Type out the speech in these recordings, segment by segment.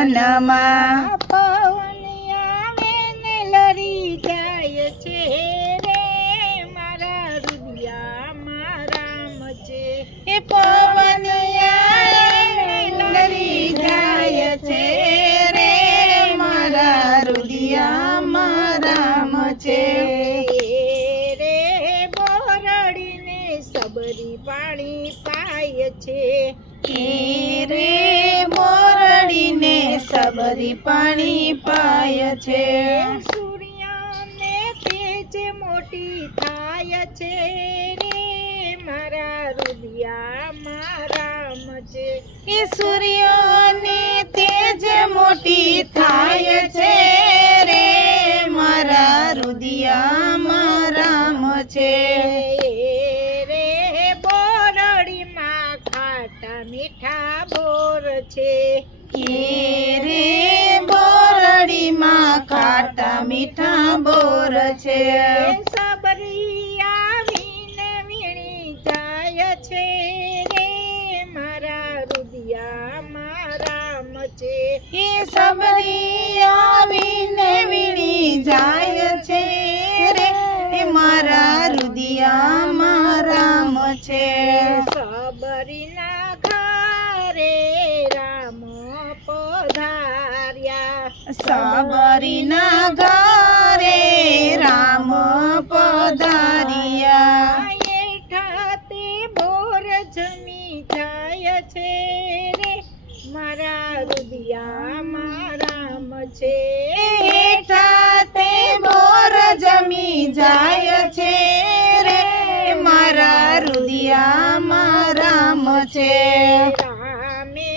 પવનમાં પવન આવે ને લરી જાય છે રે મારા રુદિયામાં રામ છે. એ પવન આવે લરી જાય છે રે મારા રુદિયામાં રામ છે. રે બોરડીને સબરી પાણી પાય છે. રે મોરડીને સબરી પાણી પાય છે. સૂર્યને તેજ મોટી થાય છે રે મારા રુદિયામાં રામ છે. એ સૂર્યને તેજ મોટી થાય છે રે મારા રુદિયામાં રામ છે. રે બોરડીમાં ખાટા મીઠા બોર છે. રે બોરડીમાં ખાટા મીઠા બોર છે. સબરી આવીને વીણી જાય છે રે મારા રુદિયામાં રામ છે. એ સબરી આવીને વીણી જાય છે રે મારા રુદિયામાં રામ છે. સબરીના ઘરે રામ પધાર્યા. સબરીના ઘરે રામ પધાર્યા. એઠા તે બોર જમી જાય છે રે મારા રુદિયામાં રામ છે. હેઠા તે બોર જમી જાય છે રે મારા રુદિયામાં રામ છે. રામે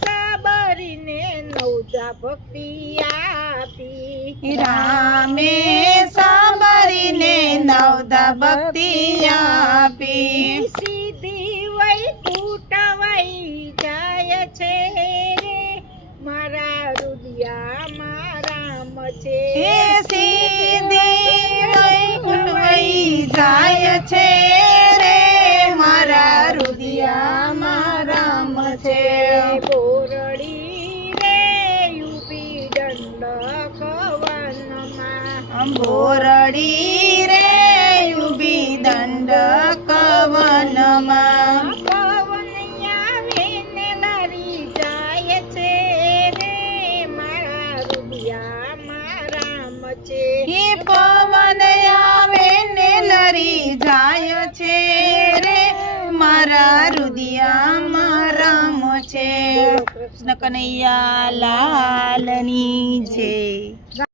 સબરીને નવદા ભક્તિ આપી. રામે સાંભળીને નવદા ભક્તિ આપી. સીધી વૈકુંઠ વહી જાય છે રે મારા રુદિયામાં રામ છે. એ સીધી વૈકુંઠ વહી જાય છે રે મારા રુદિયામાં રામ છે. બોરડી રે યુપી દંડક વનમાં. બોરડી રે ઉભી દંડક વનમાં. પવન આવે ને લરી જાય છે રે મારા રુદિયામાં રામ છે. એ પવન આવે ને લરી જાય છે રે મારા રુદિયામાં રામ છે. કૃષ્ણ કનૈયા લાલની જય.